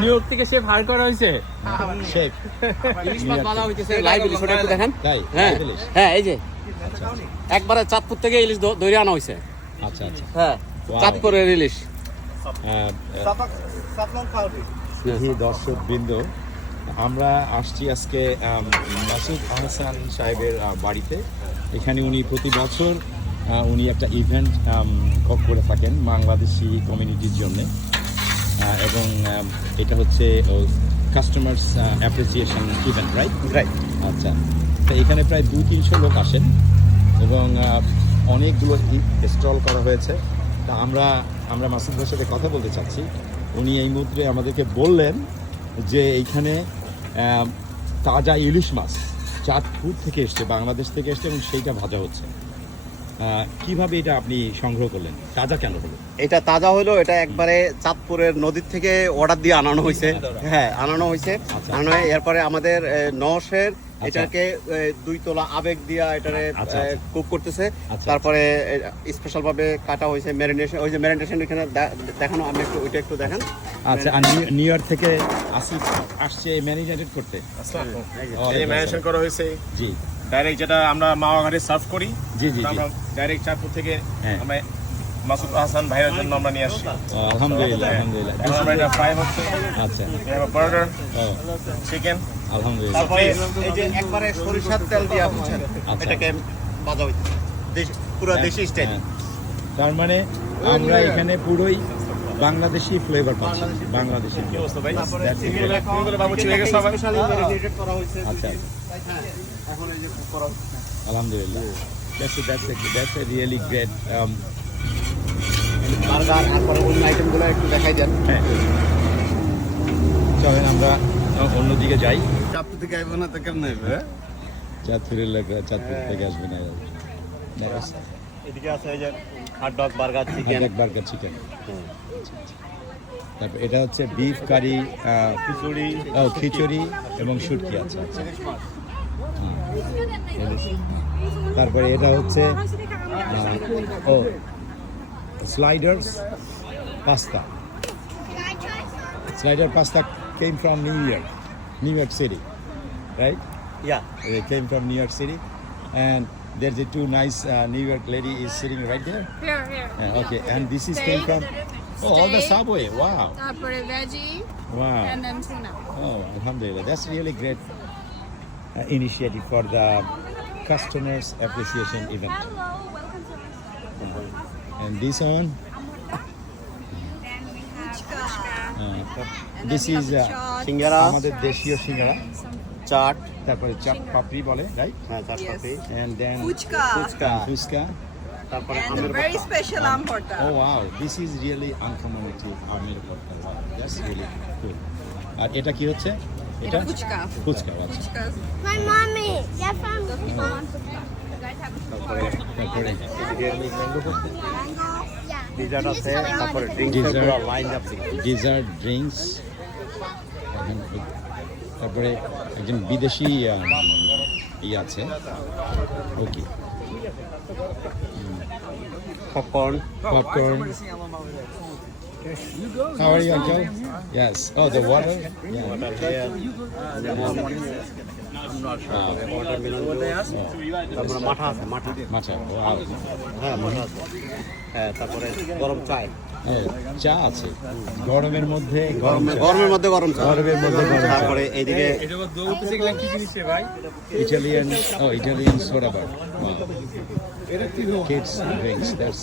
New York থেকে chef higher করা হয়েছে। শেফ ইলিশ মাছ বাঁধা হইতেছে লাইভ ইলিশ, ওটা একটু দেখেন। হ্যাঁ হ্যাঁ, এই যে একবারে চাঁদপুর থেকে ইলিশ ধরে আনা হয়েছে। আচ্ছা আচ্ছা, হ্যাঁ, চাঁদপুরের ইলিশ। দর্শক বৃন্দ, আমরা আসছি আজকে মাসুদ আহসান সাহেবের বাড়িতে। এখানে উনি প্রতি বছর উনি একটা ইভেন্ট করে থাকেন বাংলাদেশি কমিউনিটির জন্য, এবং এটা হচ্ছে কাস্টমার্স অ্যাপ্রিসিয়েশন ইভেন্ট, রাইট? আচ্ছা, তো এখানে প্রায় 200-300 লোক আসেন এবং অনেকগুলো স্টল করা হয়েছে। তা আমরা মাসুদ ভাইয়ের সাথে কথা বলতে চাচ্ছি। উনি এই মুহূর্তে আমাদেরকে বললেন যে এইখানে তাজা ইলিশ মাছ চাঁদপুর থেকে এসছে, বাংলাদেশ থেকে এসছে, এবং সেইটা ভাজা হচ্ছে। কিভাবে এটা আপনি সংগ্রহ করলেন? তাজা কেন হলো? এটা তাজা হলো, এটা একবারে চাঁদপুরের নদীর থেকে অর্ডার দিয়ে আনানো হয়েছে। হ্যাঁ, আনানো হয়েছে। আনানো হয় এরপরে আমাদের নওশের এটাকে 2 তোলা আবেগ দিয়া এটারে কুক করতেছে। তারপরে স্পেশাল ভাবে কাটা হয়েছে, ম্যারিনেশন। ওই যে ম্যারিনেশন এখানে দেখানো, আমি একটু ওইটা একটু দেখেন। আচ্ছা, আর নিউ ইয়র্ক থেকে আসছে ম্যারিনেটেড করতে। এই ম্যারিনেশন করা হয়েছে জি, ডাইরেক্ট যেটা আমরা মাওয়া ঘাটে সার্ভ করি। জি জি, আমরা ডাইরেক্ট চাঁদপুর থেকে আমরা মাসুদ আহসান ভাইয়ের জন্য আমরা নিয়ে আসছি। আলহামদুলিল্লাহ আলহামদুলিল্লাহ। এখন আমরা এটা ফ্রাই হচ্ছে। আচ্ছা, বার্গার, চিকেন, আলহামদুলিল্লাহ। তারপরে এই যে একবারে সরিষার তেল দিয়া বুঝছেন এটাকে ভাজা হইছে পুরো দেশি স্টাইল। তার মানে আমরা এখানে পুরোই বাংলাদেশি ফ্লেভার পাচ্ছি। বাংলাদেশি কি অবস্থা ভাই? বাবুচি হয়ে গেছে সবাই। আচ্ছা, এখন এই যে করা আলহামদুলিল্লাহ। That's a really great burger. তারপরে অন্য আইটেমগুলো একটু দেখাই দেন। হ্যাঁ, চলেন আমরা অন্যদিকে যাই। চাঁদপুর থেকে আইব না তো কেমন হইবে? চাঁদপুরের লোক চাঁদপুর থেকে আসবে না। এদিকে আছে এই যে hot dog, burger, chicken, burger, chicken. তারপর এটা হচ্ছে বিফ কারি, খিচুড়ি এবং শুটকি। আচ্ছা আচ্ছা, তারপরে এটা হচ্ছে sliders pasta. Slider pasta came from New York City, right? Yeah. They came from New York City, and there's a 2 nice New York lady is sitting right there. Here. Yeah, okay, and this is came from all the Subway. Wow. Tappore veggie Wow. and then tuna. Oh, alhamdulillah. That's really great initiative for the customers appreciation event. Hello, welcome to And this one, this is সিঙ্গারা, আমাদের দেশীয় সিঙ্গারা, চাট, তারপরে চাট পাপড়ি বলে, right? হ্যাঁ চাট পাপড়ি, And then fuchka, তারপরে and a very special amporta. Oh wow, this is really uncommon আমের ভর্তা। That's really cool. আর এটা কি হচ্ছে? এটা Fuchka. ফুচকা। আচ্ছা, Fuchkas. My mommy, they're from তারপরে ডিজার্ট আছে, তারপরে ড্রিঙ্কস পুরো লাইন আপ। ডেজার্ট, ড্রিঙ্কস, তারপরে একজন বিদেশি আছে। ওকে, popcorn. How are you, uncle? Yes. Oh, the water. Yeah. তারপরে মাঠা আছে, মাঠা। Matcha. Wow. হ্যাঁ, মাঠা আছে। হ্যাঁ, তারপরে গরম চাই। চা আছে গরমের মধ্যে, গরমের মধ্যে গরম চা। তারপরে এইদিকে Italian soda bar, kids drinks. That's